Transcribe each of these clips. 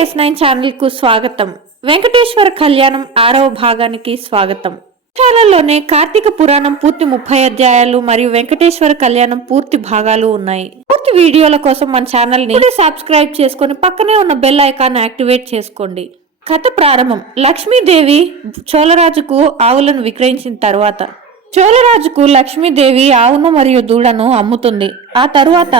Yes nine ఛానల్కు స్వాగతం. వెంకటేశ్వర కళ్యాణం ఆరవ భాగానికి స్వాగతం. ఛానల్లోనే కార్తీక పురాణం పూర్తి ముప్పై అధ్యాయాలు మరియు వెంకటేశ్వర కళ్యాణం పూర్తి భాగాలు ఉన్నాయి. పూర్తి వీడియోల కోసం మన ఛానల్ని సబ్స్క్రైబ్ చేసుకొని పక్కనే ఉన్న బెల్ ఐకాన్ యాక్టివేట్ చేసుకోండి. కథ ప్రారంభం. లక్ష్మీదేవి చోళరాజుకు ఆవులను విక్రయించిన తర్వాత. చోళరాజుకు లక్ష్మీదేవి ఆవును మరియు దూడను అమ్ముతుంది. ఆ తరువాత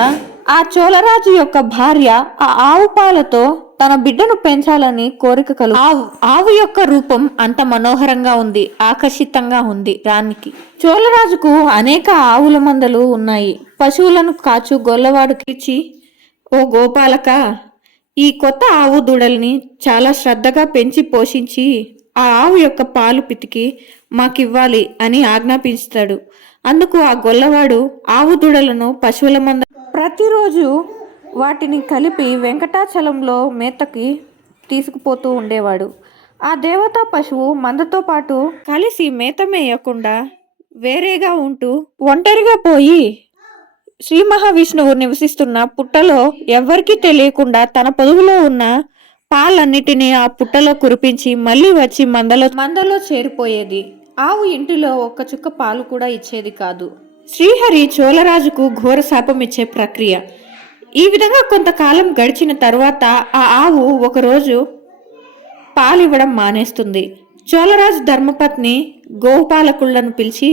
ఆ చోళరాజు యొక్క భార్య ఆ ఆవు పాలతో తన బిడ్డను పెంచాలని కోరిక కలు ఆవు ఆవు యొక్క రూపం అంత మనోహరంగా ఉంది ఆకర్షితంగా ఉంది రానికి చోళరాజుకు అనేక ఆవుల మందలు ఉన్నాయి. పశువులను కాచు గొల్లవాడుకి ఇచ్చి ఓ గోపాలక ఈ కొత్త ఆవు దూడల్ని చాలా శ్రద్ధగా పెంచి పోషించి ఆ ఆవు యొక్క పాలు పితికి మాకివ్వాలి అని ఆజ్ఞాపించుతాడు. అందుకు ఆ గొల్లవాడు ఆవు దూడలను పశువుల మంద ప్రతిరోజు వాటిని కలిపి వెంకటాచలంలో మేతకి తీసుకుపోతూ ఉండేవాడు. ఆ దేవతా పశువు మందతో పాటు కలిసి మేత మేయకుండా వేరేగా ఉంటూ ఒంటరిగా పోయి శ్రీ మహావిష్ణువు నివసిస్తున్న పుట్టలో ఎవ్వరికీ తెలియకుండా తన పొదుగులో ఉన్న పాలన్నిటినీ ఆ పుట్టలో కురిపించి మళ్ళీ వచ్చి మందలో మందలో చేరిపోయేది. ఆవు ఇంటిలో ఒక్క చుక్క పాలు కూడా ఇచ్చేది కాదు. శ్రీహరి చోళరాజుకు ఘోర శాపం ఇచ్చే ప్రక్రియ. ఈ విధంగా కొంతకాలం గడిచిన తరువాత ఆ ఆవు ఒకరోజు పాలివ్వడం మానేస్తుంది. చోళరాజు ధర్మపత్ని గోపాలకులను పిలిచి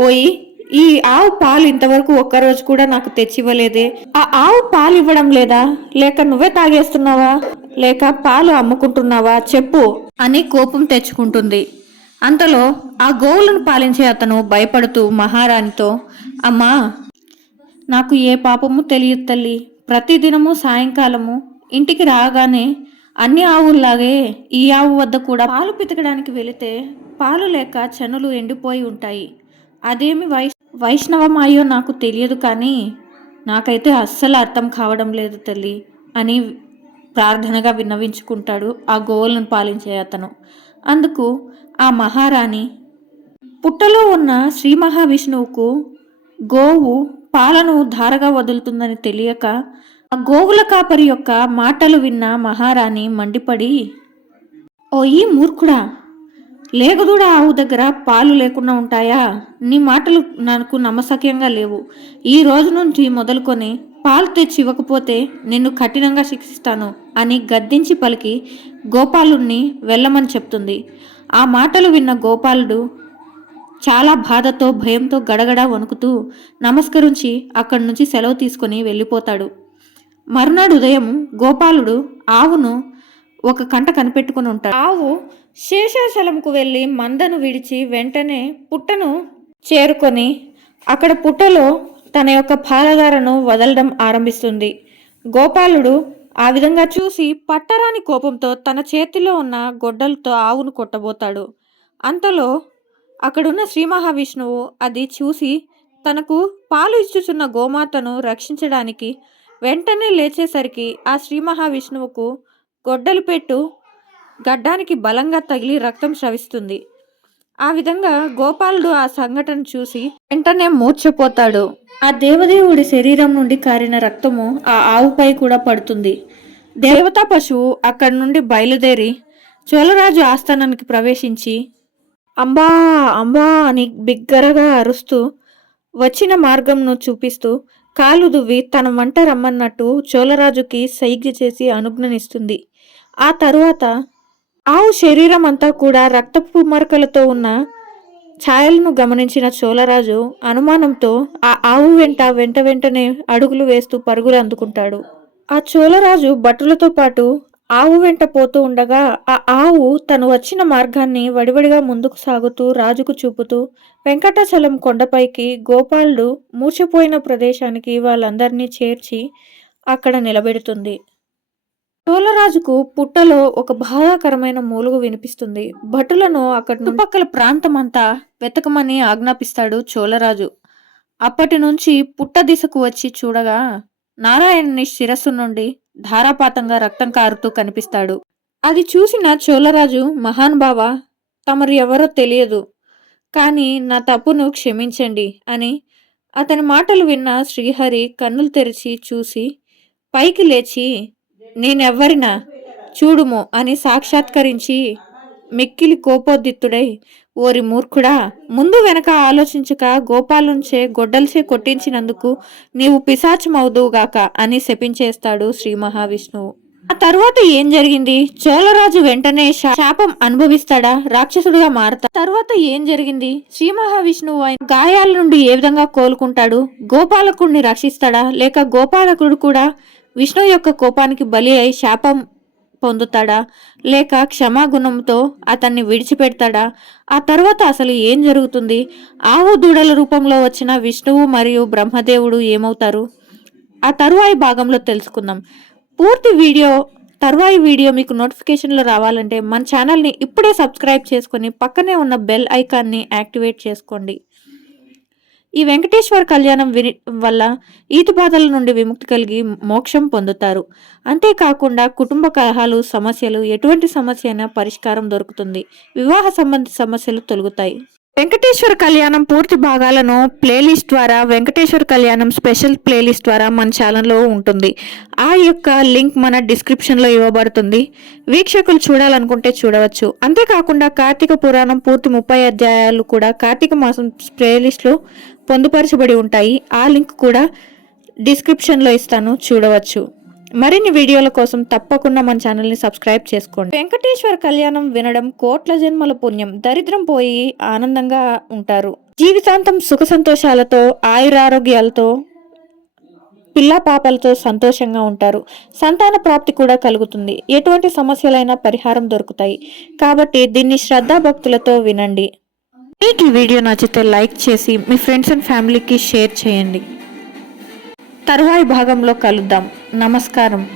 ఓయి ఈ ఆవు పాలు ఇంతవరకు ఒక్కరోజు కూడా నాకు తెచ్చివ్వలేదే. ఆ ఆవు పాలు ఇవ్వడం లేదా? లేక నువ్వే తాగేస్తున్నావా? లేక పాలు అమ్ముకుంటున్నావా? చెప్పు అని కోపం తెచ్చుకుంటుంది. అంతలో ఆ గోవులను పాలించే అతను భయపడుతూ మహారాణితో అమ్మా నాకు ఏ పాపము తెలియదు తల్లి. ప్రతిదినము సాయంకాలము ఇంటికి రాగానే అన్ని ఆవుల్లాగే ఈ ఆవు వద్ద కూడా పాలు పితకడానికి వెళితే పాలు లేక చెనులు ఎండిపోయి ఉంటాయి. అదేమి వై వైష్ణవమాయో నాకు తెలియదు కానీ నాకైతే అస్సలు అర్థం కావడం లేదు తల్లి అని ప్రార్థనగా విన్నవించుకుంటాడు ఆ గోవులను పాలించే అతను. అందుకు ఆ మహారాణి పుట్టలో ఉన్న శ్రీ మహావిష్ణువుకు గోవు పాలను ధారగా వదులుతుందని తెలియక ఆ గోవుల కాపరి యొక్క మాటలు విన్న మహారాణి మండిపడి ఓ ఈ మూర్ఖుడా లేగదూడ ఆవు దగ్గర పాలు లేకుండా ఉంటాయా? నీ మాటలు నాకు నమ్మసక్యంగా లేవు. ఈ రోజు నుంచి మొదలుకొని పాలు తెచ్చి ఇవ్వకపోతే నిన్ను కఠినంగా శిక్షిస్తాను అని గద్దించి పలికి గోపాలుణ్ణి వెళ్ళమని చెప్తుంది. ఆ మాటలు విన్న గోపాలుడు చాలా బాధతో భయంతో గడగడ వణుకుతూ నమస్కరించి అక్కడి నుంచి సెలవు తీసుకొని వెళ్ళిపోతాడు. మరునాడు ఉదయం గోపాలుడు ఆవును ఒక కంట కనిపెట్టుకుని ఉంటాడు. ఆవు శేషాచలంకు వెళ్ళి మందను విడిచి వెంటనే పుట్టను చేరుకొని అక్కడ పుట్టలో తన యొక్క పాలధారను వదలడం ఆరంభిస్తుంది. గోపాలుడు ఆ విధంగా చూసి పట్టరాని కోపంతో తన చేతిలో ఉన్న గొడ్డలతో ఆవును కొట్టబోతాడు. అంతలో అక్కడున్న శ్రీ మహావిష్ణువు అది చూసి తనకు పాలు ఇచ్చుచున్న గోమాతను రక్షించడానికి వెంటనే లేచేసరికి ఆ శ్రీ మహావిష్ణువుకు గొడ్డలు పెట్టు గడ్డానికి బలంగా తగిలి రక్తం స్రవిస్తుంది. ఆ విధంగా గోపాలుడు ఆ సంఘటన చూసి వెంటనే మూర్చపోతాడు ఆ దేవదేవుడి శరీరం నుండి కారిన రక్తము ఆ ఆవుపై కూడా పడుతుంది. దేవతా పశువు అక్కడి నుండి బయలుదేరి చోళరాజు ఆస్థానానికి ప్రవేశించి అంబా అంబా అని బిగ్గరగా అరుస్తూ వచ్చిన మార్గంను చూపిస్తూ కాలు దువ్వి తన వంట రమ్మన్నట్టు చోళరాజుకి సైగ చేసి అనుజ్ఞనిస్తుంది. ఆ తరువాత ఆవు శరీరం అంతా కూడా రక్తపు మరకలతో ఉన్న ఛాయలను గమనించిన చోళరాజు అనుమానంతో ఆ ఆవు వెంట వెంట వెంటనే అడుగులు వేస్తూ పరుగులు అందుకుంటాడు. ఆ చోళరాజు భటులతో పాటు ఆవు వెంట పోతూ ఉండగా ఆ ఆవు తను వచ్చిన మార్గాన్ని వడివడిగా ముందుకు సాగుతూ రాజుకు చూపుతూ వెంకటాచలం కొండపైకి గోపాలుడు మూర్చిపోయిన ప్రదేశానికి వాళ్ళందరినీ చేర్చి అక్కడ నిలబెడుతుంది. చోళరాజుకు పుట్టలో ఒక బాధాకరమైన మూలుగు వినిపిస్తుంది. భటులను అక్కడ చుట్టుపక్కల ప్రాంతమంతా వెతకమని ఆజ్ఞాపిస్తాడు చోళరాజు. అప్పటి నుంచి పుట్ట దిశకు వచ్చి చూడగా నారాయణుని శిరస్సు నుండి ధారాపాతంగా రక్తం కారుతూ కనిపిస్తాడు. అది చూసిన చోళరాజు మహానుభావ తమరు ఎవరో తెలియదు. కానీ నా తప్పును క్షమించండి అని అతని మాటలు విన్న శ్రీహరి కన్నులు తెరిచి చూసి పైకి లేచి నేనెవ్వరినా? చూడుము అని సాక్షాత్కరించి మిక్కిలి కోపోద్దిత్తుడై ఓరి మూర్ఖుడా ముందు వెనక ఆలోచించక గోపాలుంచే గొడ్డల్చే కొట్టించినందుకు నీవు పిశాచమవుదువుగాక అని శపించేస్తాడు శ్రీ మహావిష్ణువు. ఆ తరువాత ఏం జరిగింది? చోళరాజు వెంటనే శాపం అనుభవిస్తాడా? రాక్షసుడిగా మారతా తర్వాత ఏం జరిగింది? శ్రీ మహావిష్ణువు ఆయన గాయాల నుండి ఏ విధంగా కోలుకుంటాడు? గోపాలకుడిని రక్షిస్తాడా? లేక గోపాలకుడు కూడా విష్ణువు యొక్క కోపానికి బలి అయి శాపం పొందుతాడా? లేక క్షమాగుణంతో అతన్ని విడిచిపెడతాడా? ఆ తర్వాత అసలు ఏం జరుగుతుంది? ఆవు దూడల రూపంలో వచ్చిన విష్ణువు మరియు బ్రహ్మదేవుడు ఏమవుతారు? ఆ తరువాయి భాగంలో తెలుసుకుందాం. పూర్తి వీడియో తరువాయి వీడియో మీకు నోటిఫికేషన్లో రావాలంటే మన ఛానల్ని ఇప్పుడే సబ్స్క్రైబ్ చేసుకొని పక్కనే ఉన్న బెల్ ఐకాన్ని యాక్టివేట్ చేసుకోండి. ఈ వెంకటేశ్వర కళ్యాణం విని వల్ల ఈతి బాధల నుండి విముక్తి కలిగి మోక్షం పొందుతారు. అంతేకాకుండా కుటుంబ కలహాలు సమస్యలు ఎటువంటి సమస్య అయినా పరిష్కారం దొరుకుతుంది. వివాహ సంబంధిత సమస్యలు తొలగుతాయి. వెంకటేశ్వర కళ్యాణం పూర్తి భాగాలను ప్లేలిస్ట్ ద్వారా వెంకటేశ్వర కళ్యాణం స్పెషల్ ప్లేలిస్ట్ ద్వారా మన ఛానల్లో ఉంటుంది. ఆ యొక్క లింక్ మన డిస్క్రిప్షన్లో ఇవ్వబడుతుంది. వీక్షకులు చూడాలనుకుంటే చూడవచ్చు. అంతేకాకుండా కార్తీక పురాణం పూర్తి ముప్పై అధ్యాయాలు కూడా కార్తీక మాసం ప్లేలిస్ట్లో పొందుపరచబడి ఉంటాయి. ఆ లింక్ కూడా డిస్క్రిప్షన్లో ఇస్తాను. చూడవచ్చు. మరిన్ని వీడియోల కోసం తప్పకుండా మన ఛానల్ని సబ్స్క్రైబ్ చేసుకోండి. వెంకటేశ్వర కళ్యాణం వినడం కోట్ల జన్మల పుణ్యం. దరిద్రం పోయి ఆనందంగా ఉంటారు. జీవితాంతం సుఖ సంతోషాలతో ఆయురారోగ్యాలతో పిల్ల పాపలతో సంతోషంగా ఉంటారు. సంతాన ప్రాప్తి కూడా కలుగుతుంది. ఎటువంటి సమస్యలైనా పరిహారం దొరుకుతాయి. కాబట్టి దీన్ని శ్రద్ధాభక్తులతో వినండి. మీకు ఈ వీడియో నచ్చితే లైక్ చేసి మీ ఫ్రెండ్స్ అండ్ ఫ్యామిలీకి షేర్ చేయండి. తరువాయి భాగంలో కలుద్దాం. నమస్కారం.